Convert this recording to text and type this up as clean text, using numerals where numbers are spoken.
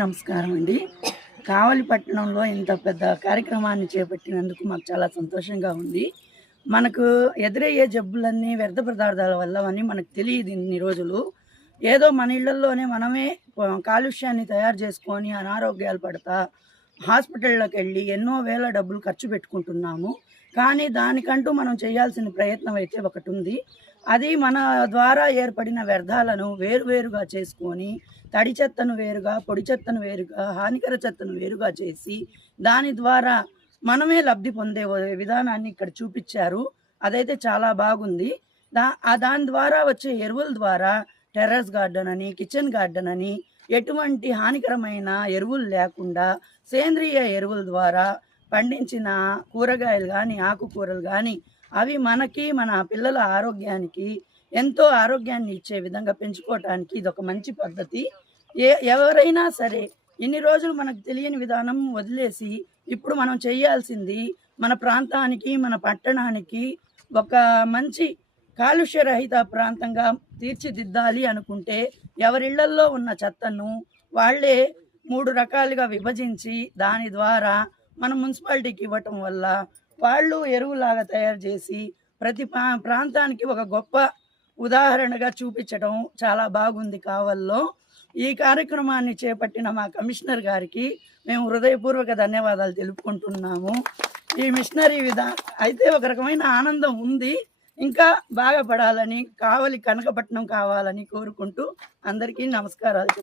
నమస్కారం అండి. కావలిపట్టణంలో ఇంత పెద్ద కార్యక్రమాన్ని చేపట్టినందుకు మాకు చాలా సంతోషంగా ఉంది. మనకు ఎదురయ్యే జబ్బులన్నీ వ్యర్థ పదార్థాల వల్ల అని మనకు తెలియదు ఇన్ని రోజులు. ఏదో మన ఇళ్లల్లోనే మనమే కాలుష్యాన్ని తయారు చేసుకొని అనారోగ్యాలు పడతా హాస్పిటళ్ళకెళ్ళి ఎన్నో వేల డబ్బులు ఖర్చు పెట్టుకుంటున్నాము. కానీ దానికంటూ మనం చేయాల్సిన ప్రయత్నం అయితే ఒకటుంది. అది మన ద్వారా ఏర్పడిన వ్యర్థాలను వేరువేరుగా చేసుకొని తడి చెత్తను వేరుగా, పొడి చెత్తను వేరుగా, హానికర చెత్తను వేరుగా చేసి దాని ద్వారా మనమే లబ్ధి పొందే విధానాన్ని ఇక్కడ చూపిచ్చారు. అదైతే చాలా బాగుంది. దాని ద్వారా వచ్చే ఎరువుల ద్వారా టెర్రస్ గార్డెన్ అని, కిచెన్ గార్డెన్ అని ఎటువంటి హానికరమైన ఎరువులు లేకుండా సేంద్రియ ఎరువుల ద్వారా పండించిన కూరగాయలు కానీ, ఆకుకూరలు కానీ అవి మనకి, మన పిల్లల ఆరోగ్యానికి ఎంతో ఆరోగ్యాన్ని ఇచ్చే విధంగా పెంచుకోవటానికి ఇదొక మంచి పద్ధతి. ఎవరైనా సరే ఇన్ని రోజులు మనకు తెలియని విధానం వదిలేసి ఇప్పుడు మనం చేయాల్సింది మన ప్రాంతానికి, మన పట్టణానికి ఒక మంచి కాలుష్యరహిత ప్రాంతంగా తీర్చిదిద్దాలి అనుకుంటే ఎవరిళ్లల్లో ఉన్న చెత్తను వాళ్ళే 3 రకాలుగా విభజించి దాని ద్వారా మన మున్సిపాలిటీకి ఇవ్వటం వల్ల వాళ్ళు ఎరువులాగా తయారు చేసి ప్రతి ప్రాంతానికి ఒక గొప్ప ఉదాహరణగా చూపించడం చాలా బాగుంది కావల్లో. ఈ కార్యక్రమాన్ని చేపట్టిన మా కమిషనర్ గారికి మేము హృదయపూర్వక ధన్యవాదాలు తెలుపుకుంటున్నాము. ఈ మిషనరీ అయితే ఒక రకమైన ఆనందం ఉంది. ఇంకా బాగా పడాలని, కావలి కనకపట్నం కావాలని కోరుకుంటూ అందరికీ నమస్కారాలు.